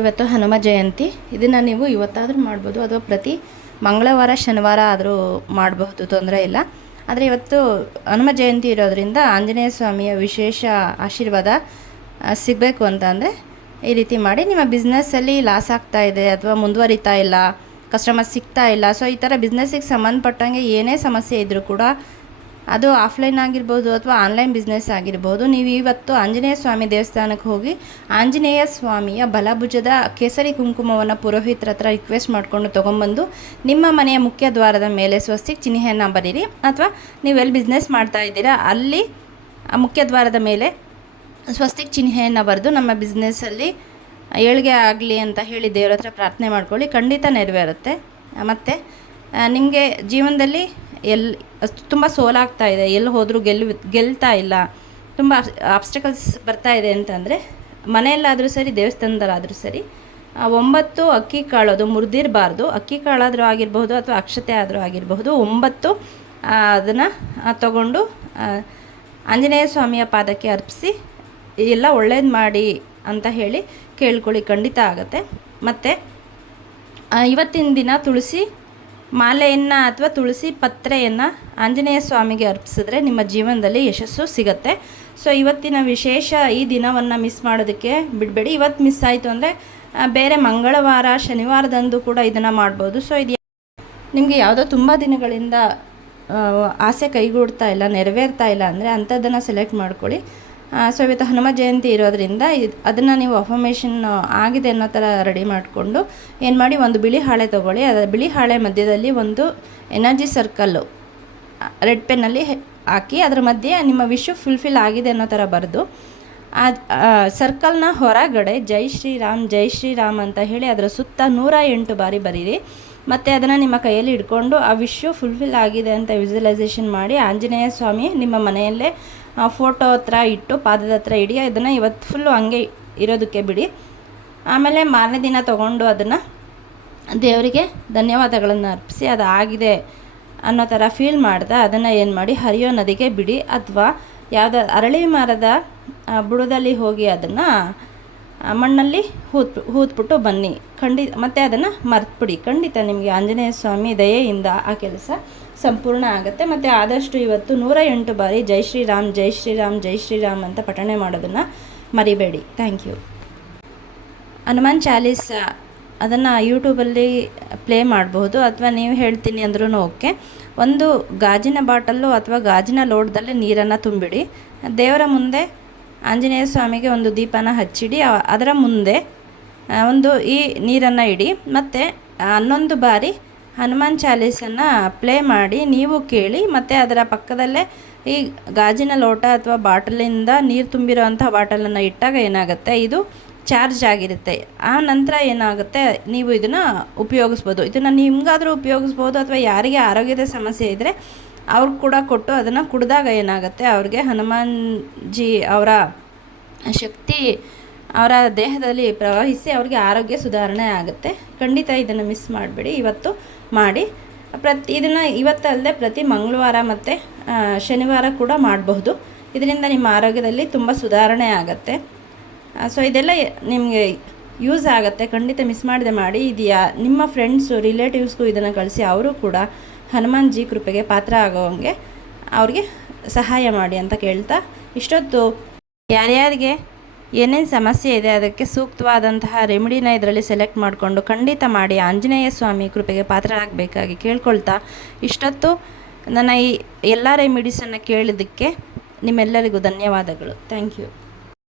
ಇವತ್ತು ಹನುಮ ಜಯಂತಿ. ಇದನ್ನು ನೀವು ಇವತ್ತಾದರೂ ಮಾಡ್ಬೋದು ಅಥವಾ ಪ್ರತಿ ಮಂಗಳವಾರ, ಶನಿವಾರ ಆದರೂ ಮಾಡಬಹುದು, ತೊಂದರೆ ಇಲ್ಲ. ಆದರೆ ಇವತ್ತು ಹನುಮ ಜಯಂತಿ ಇರೋದರಿಂದ ಆಂಜನೇಯ ಸ್ವಾಮಿಯ ವಿಶೇಷ ಆಶೀರ್ವಾದ ಸಿಗಬೇಕು ಅಂತ ಅಂದರೆ ಈ ರೀತಿ ಮಾಡಿ. ನಿಮ್ಮ ಬಿಸ್ನೆಸ್ಸಲ್ಲಿ ಲಾಸ್ ಆಗ್ತಾ ಇದೆ ಅಥವಾ ಮುಂದುವರಿತಾ ಇಲ್ಲ ಕಸ್ಟಮರ್ ಸಿಗ್ತಾ ಇಲ್ಲ ಸೊ ಈ ಥರ ಬಿಸ್ನೆಸ್ಸಿಗೆ ಸಂಬಂಧಪಟ್ಟಂಗೆ ಏನೇ ಸಮಸ್ಯೆ ಇದ್ದರೂ ಕೂಡ ಅದು ಆಫ್ಲೈನ್ ಆಗಿರ್ಬೋದು ಅಥವಾ ಆನ್ಲೈನ್ ಬಿಸ್ನೆಸ್ ಆಗಿರ್ಬೋದು, ನೀವು ಇವತ್ತು ಆಂಜನೇಯ ಸ್ವಾಮಿ ದೇವಸ್ಥಾನಕ್ಕೆ ಹೋಗಿ ಆಂಜನೇಯ ಸ್ವಾಮಿಯ ಬಲಭುಜದ ಕೇಸರಿ ಕುಂಕುಮವನ್ನು ಪುರೋಹಿತರ ಹತ್ರ ರಿಕ್ವೆಸ್ಟ್ ಮಾಡಿಕೊಂಡು ತೊಗೊಂಬಂದು ನಿಮ್ಮ ಮನೆಯ ಮುಖ್ಯ ದ್ವಾರದ ಮೇಲೆ ಸ್ವಸ್ತಿಕ್ ಚಿಹ್ನೆಯನ್ನು ಬರೀರಿ. ಅಥವಾ ನೀವು ಎಲ್ಲಿ ಬಿಸ್ನೆಸ್ ಮಾಡ್ತಾ ಇದ್ದೀರಾ, ಅಲ್ಲಿ ಆ ಮುಖ್ಯ ದ್ವಾರದ ಮೇಲೆ ಸ್ವಸ್ತಿಕ್ ಚಿಹ್ನೆಯನ್ನು ಬರೆದು ನಮ್ಮ ಬಿಸ್ನೆಸ್ಸಲ್ಲಿ ಏಳಿಗೆ ಆಗಲಿ ಅಂತ ಹೇಳಿ ದೇವರ ಹತ್ರ ಪ್ರಾರ್ಥನೆ ಮಾಡ್ಕೊಳ್ಳಿ. ಖಂಡಿತ ನೆರವೇರುತ್ತೆ. ಮತ್ತು ನಿಮಗೆ ಜೀವನದಲ್ಲಿ ಎಲ್ಲಿ ತುಂಬ ಸೋಲಾಗ್ತಾ ಇದೆ. ಎಲ್ಲಿ ಹೋದರೂ ಗೆಲ್ ಗೆಲ್ತಾ ಇಲ್ಲ. ತುಂಬ ಆಬ್ಸ್ಟಕಲ್ಸ್ ಬರ್ತಾ ಇದೆ ಅಂತಂದರೆ, ಮನೆಯಲ್ಲಾದರೂ ಸರಿ, ದೇವಸ್ಥಾನದಲ್ಲಾದರೂ ಸರಿ ಒಂಬತ್ತು ಅಕ್ಕಿ ಕಾಳು, ಅದು ಮುರಿದಿರಬಾರ್ದು. ಅಕ್ಕಿ ಕಾಳಾದರೂ ಆಗಿರಬಹುದು ಅಥವಾ ಅಕ್ಷತೆ ಆದರೂ ಆಗಿರಬಹುದು. ಒಂಬತ್ತು ಅದನ್ನು ತಗೊಂಡು ಆಂಜನೇಯ ಸ್ವಾಮಿಯ ಪಾದಕ್ಕೆ ಅರ್ಪಿಸಿ, ಎಲ್ಲ ಒಳ್ಳೇದು ಮಾಡಿ ಅಂತ ಹೇಳಿ ಕೇಳ್ಕೊಳ್ಳಿ. ಖಂಡಿತ ಆಗುತ್ತೆ. ಮತ್ತು ಇವತ್ತಿನ ದಿನ ತುಳಸಿ ಮಾಲೆಯನ್ನು ಅಥವಾ ತುಳಸಿ ಪತ್ರೆಯನ್ನು ಆಂಜನೇಯ ಸ್ವಾಮಿಗೆ ಅರ್ಪಿಸಿದ್ರೆ ನಿಮ್ಮ ಜೀವನದಲ್ಲಿ ಯಶಸ್ಸು ಸಿಗುತ್ತೆ. ಸೊ ಇವತ್ತಿನ ವಿಶೇಷ ಈ ದಿನವನ್ನು ಮಿಸ್ ಮಾಡೋದಕ್ಕೆ ಬಿಡಬೇಡಿ. ಇವತ್ತು ಮಿಸ್ ಆಯಿತು ಅಂದರೆ ಬೇರೆ ಮಂಗಳವಾರ, ಶನಿವಾರದಂದು ಕೂಡ ಇದನ್ನು ಮಾಡ್ಬೋದು. ಸೊ ಇದು ನಿಮಗೆ ಯಾವುದೋ ತುಂಬ ದಿನಗಳಿಂದ ಆಸೆ ಕೈಗೂಡ್ತಾ ಇಲ್ಲ, ನೆರವೇರ್ತಾ ಇಲ್ಲ ಅಂದರೆ ಅಂಥದ್ದನ್ನು ಸೆಲೆಕ್ಟ್ ಮಾಡ್ಕೊಳ್ಳಿ. ಸೊ ಹನುಮ ಜಯಂತಿ ಇರೋದ್ರಿಂದ ಅದನ್ನು ನೀವು ಅಫಮೇಷನ್ ಆಗಿದೆ ಅನ್ನೋ ಥರ ರೆಡಿ ಮಾಡಿಕೊಂಡು ಏನು ಮಾಡಿ ಒಂದು ಬಿಳಿ ಹಾಳೆ ತೊಗೊಳ್ಳಿ. ಅದರ ಬಿಳಿ ಹಾಳೆ ಮಧ್ಯದಲ್ಲಿ ಒಂದು ಎನರ್ಜಿ ಸರ್ಕಲ್ಲು ರೆಡ್ ಪೆನ್ನಲ್ಲಿ ಹಾಕಿ ಅದರ ಮಧ್ಯೆ ನಿಮ್ಮ ವಿಶ್ ಫುಲ್ಫಿಲ್ ಆಗಿದೆ ಅನ್ನೋ ಥರ ಬರೆದು, ಆ ಸರ್ಕಲ್ನ ಹೊರಗಡೆ ಜೈ ಶ್ರೀರಾಮ್ ಜೈ ಶ್ರೀರಾಮ್ ಅಂತ ಹೇಳಿ ಅದರ ಸುತ್ತ ನೂರ ಎಂಟು ಬಾರಿ ಬರೀರಿ. ಮತ್ತು ಅದನ್ನು ನಿಮ್ಮ ಕೈಯಲ್ಲಿ ಇಟ್ಕೊಂಡು ಆ ವಿಶ್ಯು ಫುಲ್ಫಿಲ್ ಆಗಿದೆ ಅಂತ ವಿಜುವಲೈಸೇಷನ್ ಮಾಡಿ ಆಂಜನೇಯ ಸ್ವಾಮಿ ನಿಮ್ಮ ಮನೆಯಲ್ಲೇ ಫೋಟೋ ಹತ್ರ ಇಟ್ಟು, ಪಾದದ ಹತ್ರ ಇಡಿ ಅದನ್ನು ಇವತ್ತು ಫುಲ್ಲು ಹಂಗೆ ಇರೋದಕ್ಕೆ ಬಿಡಿ. ಆಮೇಲೆ ಮಾರನೇ ದಿನ ತೊಗೊಂಡು ಅದನ್ನು ದೇವರಿಗೆ ಧನ್ಯವಾದಗಳನ್ನು ಅರ್ಪಿಸಿ ಅದು ಆಗಿದೆ ಅನ್ನೋ ಥರ ಫೀಲ್ ಮಾಡ್ದೆ, ಅದನ್ನು ಏನು ಮಾಡಿ, ಹರಿಯೋ ನದಿಗೆ ಬಿಡಿ. ಅಥವಾ ಯಾವುದೋ ಅರಳಿ ಮರದ ಬುಡದಲ್ಲಿ ಹೋಗಿ ಅದನ್ನು ಮಣ್ಣಲ್ಲಿ ಹೂತ್ ಹೂತ್ಬಿಟ್ಟು ಬನ್ನಿ. ಖಂಡಿತ ಮತ್ತು ಅದನ್ನು ಮರ್ತ್ಬಿಡಿ. ಖಂಡಿತ ನಿಮಗೆ ಆಂಜನೇಯ ಸ್ವಾಮಿ ದಯೆಯಿಂದ ಆ ಕೆಲಸ ಸಂಪೂರ್ಣ ಆಗುತ್ತೆ. ಮತ್ತು ಆದಷ್ಟು ಇವತ್ತು ನೂರ ಎಂಟು ಬಾರಿ ಜೈ ಶ್ರೀರಾಮ್ ಜೈ ಶ್ರೀರಾಮ್ ಜೈ ಶ್ರೀರಾಮ್ ಅಂತ ಪಠಣೆ ಮಾಡೋದನ್ನು ಮರಿಬೇಡಿ. Thank you. ಹನುಮಾನ್ ಚಾಲೀಸ, ಅದನ್ನು ಯೂಟ್ಯೂಬಲ್ಲಿ ಪ್ಲೇ ಮಾಡಬಹುದು. ಅಥವಾ ನೀವು ಹೇಳ್ತೀನಿ ಅಂದ್ರೂ ಓಕೆ. ಒಂದು ಗಾಜಿನ ಬಾಟಲ್ಲು ಅಥವಾ ಗಾಜಿನ ಲೋಟದಲ್ಲಿ ನೀರನ್ನು ತುಂಬಿಡಿ. ದೇವರ ಮುಂದೆ ಆಂಜನೇಯ ಸ್ವಾಮಿಗೆ ಒಂದು ದೀಪನ ಹಚ್ಚಿಡಿ ಅದರ ಮುಂದೆ ಒಂದು ಈ ನೀರನ್ನು ಇಡಿ. ಮತ್ತು ಹನ್ನೊಂದು ಬಾರಿ ಹನುಮಾನ್ ಚಾಲೀಸನ್ನು ಪ್ಲೇ ಮಾಡಿ, ನೀವು ಕೇಳಿ, ಮತ್ತು ಅದರ ಪಕ್ಕದಲ್ಲೇ ಈ ಗಾಜಿನ ಲೋಟ ಅಥವಾ ಬಾಟಲಿಂದ ನೀರು ತುಂಬಿರೋವಂಥ ಬಾಟಲನ್ನು ಇಟ್ಟಾಗ ಏನಾಗುತ್ತೆ, ಇದು ಚಾರ್ಜ್ ಆಗಿರುತ್ತೆ. ಆ ನಂತರ ಏನಾಗುತ್ತೆ, ನೀವು ಇದನ್ನು ಉಪಯೋಗಿಸ್ಬೋದು. ಇದನ್ನು ನಿಮಗಾದರೂ ಉಪಯೋಗಿಸ್ಬೋದು ಅಥವಾ ಯಾರಿಗೆ ಆರೋಗ್ಯದ ಸಮಸ್ಯೆ ಇದ್ದರೆ ಅವ್ರಿಗೆ ಕೂಡ ಕೊಟ್ಟು ಅದನ್ನು ಕುಡಿದಾಗ ಏನಾಗುತ್ತೆ? ಅವ್ರಿಗೆ ಹನುಮಾನ್ ಜಿ ಅವರ ಶಕ್ತಿ, ಅವರ ದೇಹದಲ್ಲಿ ಪ್ರವಹಿಸಿ ಅವ್ರಿಗೆ ಆರೋಗ್ಯ ಸುಧಾರಣೆ ಆಗುತ್ತೆ. ಖಂಡಿತ ಇದನ್ನು ಮಿಸ್ ಮಾಡಬೇಡಿ. ಇವತ್ತು ಮಾಡಿ. ಪ್ರತಿ, ಇದನ್ನು ಇವತ್ತಲ್ಲದೆ ಪ್ರತಿ ಮಂಗಳವಾರ ಮತ್ತು ಶನಿವಾರ ಕೂಡ ಮಾಡಬಹುದು. ಇದರಿಂದ ನಿಮ್ಮ ಆರೋಗ್ಯದಲ್ಲಿ ತುಂಬ ಸುಧಾರಣೆ ಆಗುತ್ತೆ. ಸೊ ಇದೆಲ್ಲ ನಿಮಗೆ ಯೂಸ್ ಆಗುತ್ತೆ, ಖಂಡಿತ ಮಿಸ್ ಮಾಡದೆ ಮಾಡಿ ಇದೆಯಾ? ನಿಮ್ಮ ಫ್ರೆಂಡ್ಸು ರಿಲೇಟಿವ್ಸ್ಗೂ ಇದನ್ನು ಕಳಿಸಿ, ಅವರು ಕೂಡ ಹನುಮಾನ್ ಜಿ ಕೃಪೆಗೆ ಪಾತ್ರ ಆಗೋವಂಗೆ ಅವ್ರಿಗೆ ಸಹಾಯ ಮಾಡಿ ಅಂತ ಕೇಳ್ತಾ ಇಷ್ಟೊತ್ತು. ಯಾರ್ಯಾರಿಗೆ ಏನೇನು ಸಮಸ್ಯೆ ಇದೆ, ಅದಕ್ಕೆ ಸೂಕ್ತವಾದಂತಹ ರೆಮಿಡಿನ ಇದರಲ್ಲಿ ಸೆಲೆಕ್ಟ್ ಮಾಡಿಕೊಂಡು ಖಂಡಿತ ಮಾಡಿ ಆಂಜನೇಯ ಸ್ವಾಮಿ ಕೃಪೆಗೆ ಪಾತ್ರರಾಗಬೇಕಾಗಿ ಕೇಳ್ಕೊಳ್ತಾ ಇಷ್ಟೊತ್ತು ನನ್ನ ಈ ಎಲ್ಲ ರೆಮಿಡೀಸನ್ನು ಕೇಳಿದ್ದಕ್ಕೆ ನಿಮ್ಮೆಲ್ಲರಿಗೂ ಧನ್ಯವಾದಗಳು. Thank you